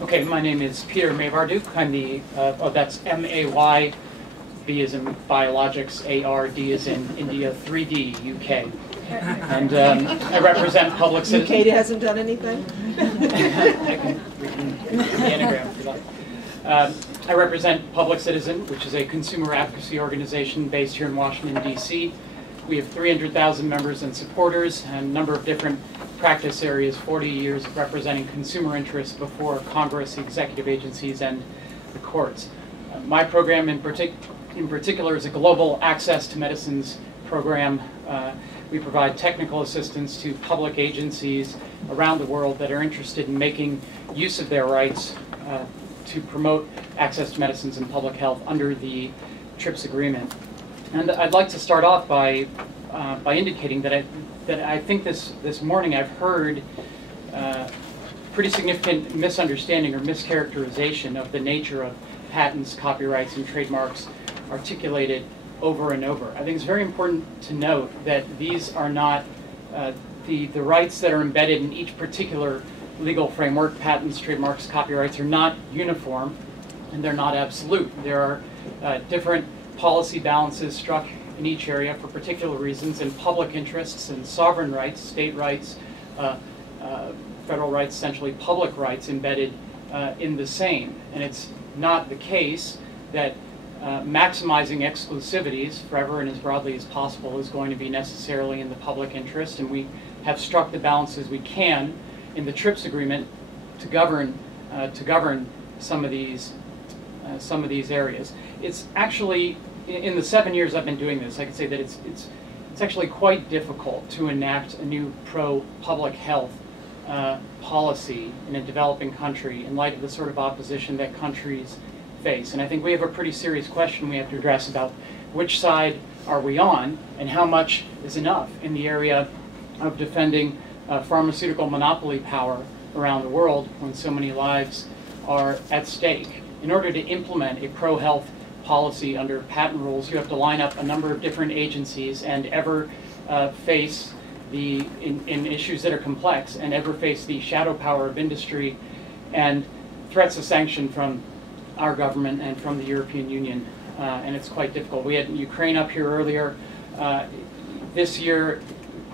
Okay, my name is Peter Mayvarduke. I'm the, that's M-A-Y, B as in biologics, A-R-D as in India, 3D, UK. And I represent Public Citizen. UK hasn't done anything? We can the anagram if you like. I represent Public Citizen, which is a consumer advocacy organization based here in Washington, D.C. We have 300,000 members and supporters and a number of different practice areas, 40 years of representing consumer interests before Congress, the executive agencies, and the courts. My program in particular is a global access to medicines program. We provide technical assistance to public agencies around the world that are interested in making use of their rights to promote access to medicines and public health under the TRIPS agreement. And I'd like to start off by indicating that I think this morning I've heard pretty significant misunderstanding or mischaracterization of the nature of patents, copyrights, and trademarks articulated over and over. I think it's very important to note that these are not the rights that are embedded in each particular legal framework. Patents, trademarks, copyrights are not uniform, and they're not absolute. There are different policy balances struck in each area for particular reasons, and public interests and sovereign rights, state rights, federal rights, essentially public rights embedded in the same. And it's not the case that maximizing exclusivities forever and as broadly as possible is going to be necessarily in the public interest, and we have struck the balances we can in the TRIPS agreement to govern some of these areas. It's actually, in the 7 years I've been doing this, I can say that it's actually quite difficult to enact a new pro-public health policy in a developing country in light of the sort of opposition that countries face. And I think we have a pretty serious question we have to address about which side are we on and how much is enough in the area of defending pharmaceutical monopoly power around the world when so many lives are at stake. In order to implement a pro-health policy under patent rules, you have to line up a number of different agencies and ever face in issues that are complex and ever face the shadow power of industry and threats of sanction from our government and from the European Union, and it's quite difficult. We had Ukraine up here earlier. This year,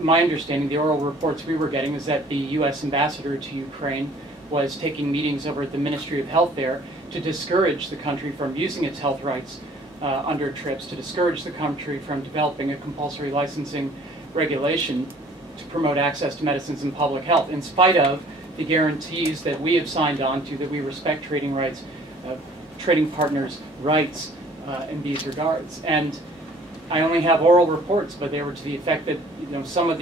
my understanding, the oral reports we were getting is that the U.S. ambassador to Ukraine was taking meetings over at the Ministry of Health there to discourage the country from using its health rights under TRIPS, to discourage the country from developing a compulsory licensing regulation to promote access to medicines and public health, in spite of the guarantees that we have signed on to that we respect trading rights, trading partners' rights in these regards. And I only have oral reports, but they were to the effect that some of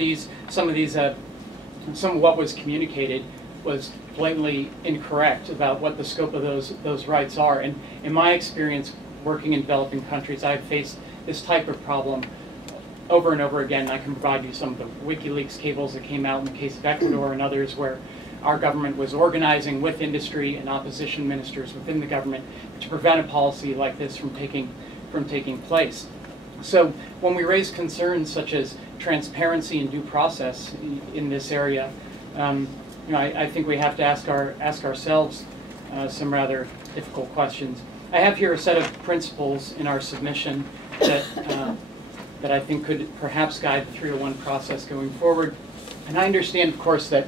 what was communicated was blatantly incorrect about what the scope of those rights are. And in my experience working in developing countries, I've faced this type of problem over and over again. I can provide you some of the WikiLeaks cables that came out in the case of Ecuador and others, where our government was organizing with industry and opposition ministers within the government to prevent a policy like this from taking place. So when we raise concerns such as transparency and due process in this area, I think we have to ask ourselves some rather difficult questions. I have here a set of principles in our submission that I think could perhaps guide the 301 process going forward. And I understand, of course, that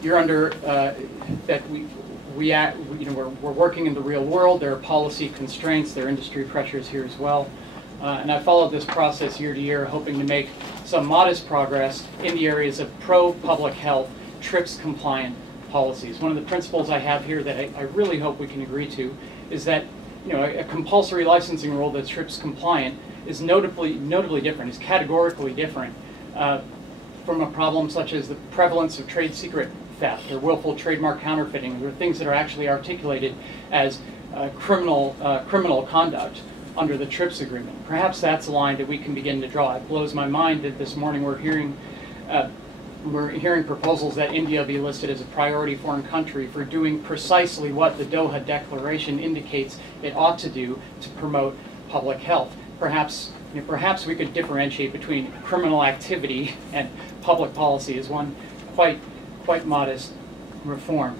you're under that we're working in the real world. There are policy constraints. There are industry pressures here as well. And I followed this process year to year, hoping to make some modest progress in the areas of pro-public health, TRIPS compliant policies. One of the principles I have here that I really hope we can agree to is that a compulsory licensing rule that's TRIPS compliant is notably different, is categorically different from a problem such as the prevalence of trade secret theft or willful trademark counterfeiting, or things that are actually articulated as criminal conduct under the TRIPS agreement. Perhaps that's a line that we can begin to draw. It blows my mind that this morning we're hearing proposals that India be listed as a priority foreign country for doing precisely what the Doha Declaration indicates it ought to do to promote public health. Perhaps we could differentiate between criminal activity and public policy as one quite modest reform.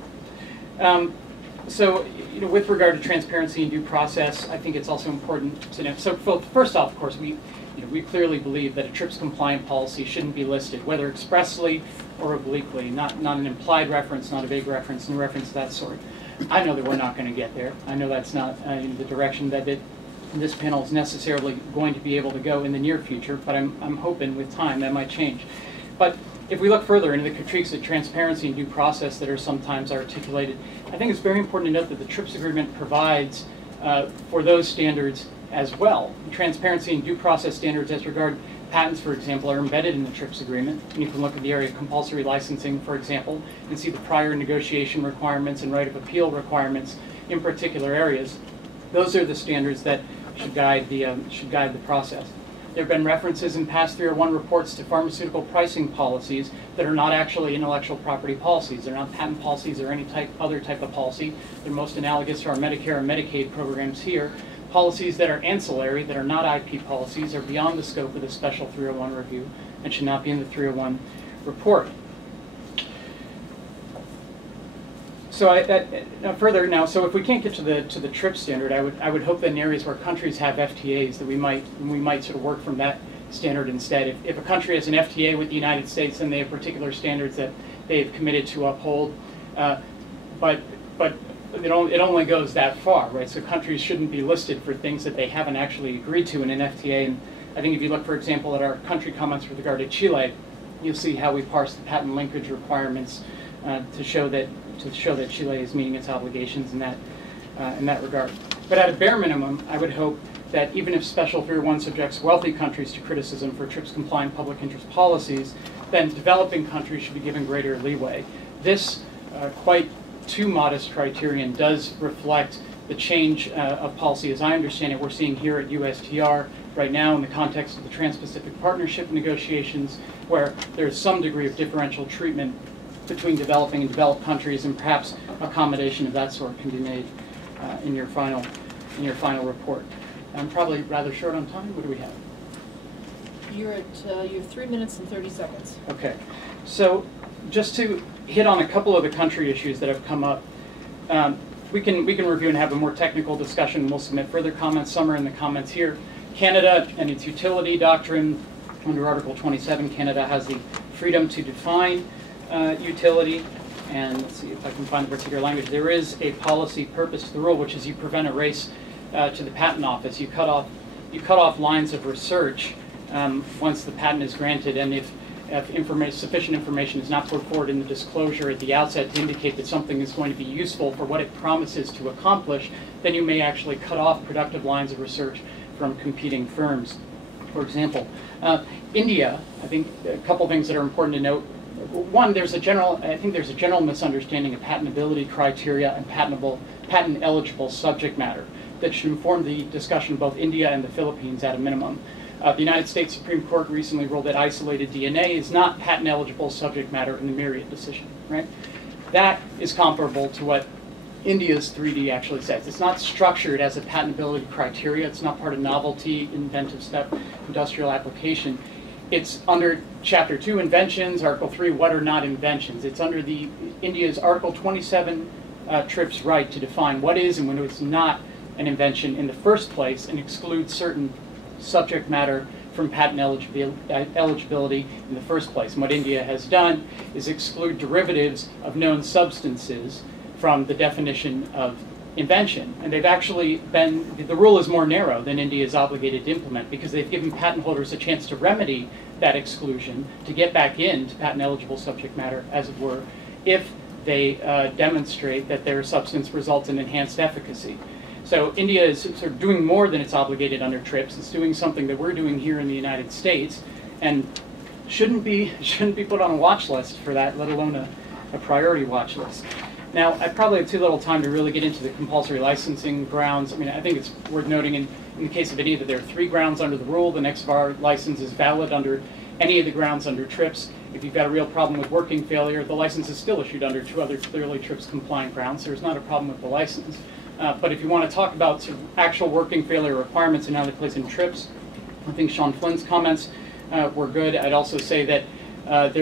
So, with regard to transparency and due process, I think it's also important to know. So, first off, of course, we clearly believe that a TRIPS compliant policy shouldn't be listed, whether expressly or obliquely, not an implied reference, not a vague reference, no reference of that sort. I know that we're not going to get there. I know that's not the direction that this panel is necessarily going to be able to go in the near future, but I'm hoping with time that might change. But if we look further into the critiques of transparency and due process that are sometimes articulated, I think it's very important to note that the TRIPS agreement provides for those standards as well. Transparency and due process standards as regard patents, for example, are embedded in the TRIPS agreement. And you can look at the area of compulsory licensing, for example, and see the prior negotiation requirements and right of appeal requirements in particular areas. Those are the standards that should guide the process. There have been references in past 301 reports to pharmaceutical pricing policies that are not actually intellectual property policies. They're not patent policies or any other type of policy. They're most analogous to our Medicare and Medicaid programs here. Policies that are ancillary, that are not IP policies, are beyond the scope of the special 301 review and should not be in the 301 report. So further now, so if we can't get to the TRIPS standard, I would hope that in areas where countries have FTAs that we might sort of work from that standard instead. If a country has an FTA with the United States, then they have particular standards that they've committed to uphold, but it only goes that far, right? So countries shouldn't be listed for things that they haven't actually agreed to in an FTA. And I think if you look, for example, at our country comments with regard to Chile, you'll see how we parse the patent linkage requirements to show that Chile is meeting its obligations in that regard. But at a bare minimum, I would hope that even if Special 301 subjects wealthy countries to criticism for TRIPS-compliant public interest policies, then developing countries should be given greater leeway. This quite too modest criterion does reflect the change of policy as I understand it we're seeing here at USTR right now in the context of the Trans-Pacific Partnership negotiations, where there's some degree of differential treatment between developing and developed countries, and perhaps accommodation of that sort can be made in your final report. I'm probably rather short on time. What do we have? You have 3 minutes and 30 seconds. Okay, so just to hit on a couple of the country issues that have come up, we can review and have a more technical discussion. We'll submit further comments. Some are in the comments here. Canada and its utility doctrine under Article 27. Canada has the freedom to define utility, and let's see if I can find the particular language. There is a policy purpose to the rule, which is you prevent a race to the patent office. You cut off lines of research once the patent is granted, and if sufficient information is not put forward in the disclosure at the outset to indicate that something is going to be useful for what it promises to accomplish, then you may actually cut off productive lines of research from competing firms. For example, India, I think a couple things that are important to note. One, I think there's a general misunderstanding of patentability criteria and patent-eligible subject matter that should inform the discussion of both India and the Philippines at a minimum. The United States Supreme Court recently ruled that isolated DNA is not patent-eligible subject matter in the Myriad decision, right? That is comparable to what India's 3D actually says. It's not structured as a patentability criteria. It's not part of novelty, inventive step, industrial application. It's under Chapter 2, Inventions, Article 3, What are not inventions. It's under India's Article 27 TRIPS right to define what is and when it's not an invention in the first place and exclude certain subject matter from patent eligibility in the first place. And what India has done is exclude derivatives of known substances from the definition of invention. And they've actually the rule is more narrow than India is obligated to implement, because they've given patent holders a chance to remedy that exclusion, to get back into patent eligible subject matter, as it were, if they demonstrate that their substance results in enhanced efficacy. So India is sort of doing more than it's obligated under TRIPS. It's doing something that we're doing here in the United States, and shouldn't be put on a watch list for that, let alone a priority watch list. Now, I probably have too little time to really get into the compulsory licensing grounds. I mean, I think it's worth noting in the case of India that there are 3 grounds under the rule. The Nexvar license is valid under any of the grounds under TRIPS. If you've got a real problem with working failure, the license is still issued under 2 other clearly TRIPS compliant grounds. So there's not a problem with the license. But if you want to talk about sort of actual working failure requirements and how they place in TRIPS, I think Sean Flynn's comments were good. I'd also say that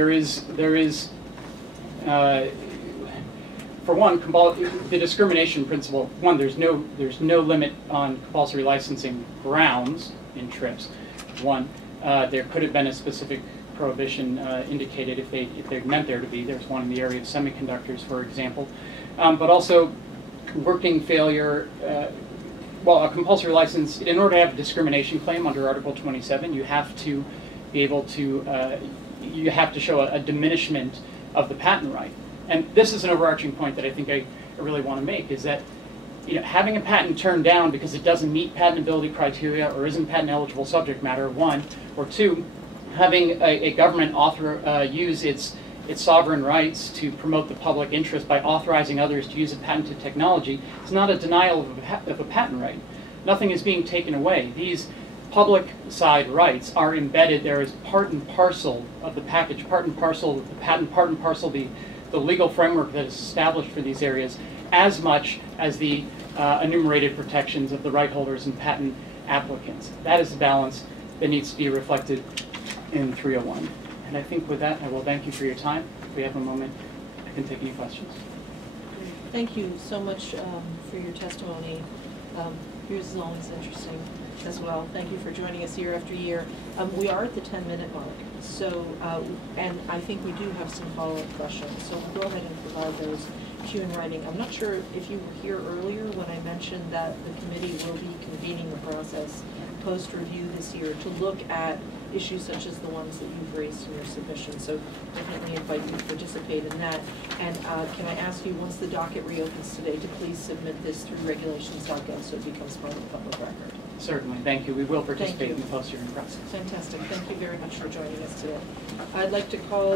for one, the discrimination principle, one, there's no limit on compulsory licensing grounds in trips. One, there could have been a specific prohibition indicated if they meant there to be. There's one in the area of semiconductors, for example. But also, working failure, well, a compulsory license, in order to have a discrimination claim under Article 27, you have to be able to, you have to show a diminishment of the patent right. And this is an overarching point that I think I really want to make, is that having a patent turned down because it doesn't meet patentability criteria or isn't patent eligible subject matter, one, or two, having a government use its sovereign rights to promote the public interest by authorizing others to use a patented technology is not a denial of a patent right. Nothing is being taken away. These public side rights are embedded there as part and parcel of the package, part and parcel of the patent, part and parcel of the legal framework that is established for these areas, as much as the enumerated protections of the right holders and patent applicants. That is the balance that needs to be reflected in 301. And I think with that, I will thank you for your time. If we have a moment, I can take any questions. Thank you so much for your testimony. Yours is always interesting as well. Thank you for joining us year after year. We are at the 10-minute mark, so and I think we do have some follow-up questions. So we'll go ahead and provide those to you in writing. I'm not sure if you were here earlier when I mentioned that the committee will be convening the process post-review this year to look at issues such as the ones that you've raised in your submission. So definitely invite you to participate in that. And can I ask you, once the docket reopens today, to please submit this through regulations.gov so it becomes part of the public record. Certainly, thank you. We will participate in the post-hearing process. Fantastic. Thank you very much for joining us today. I'd like to call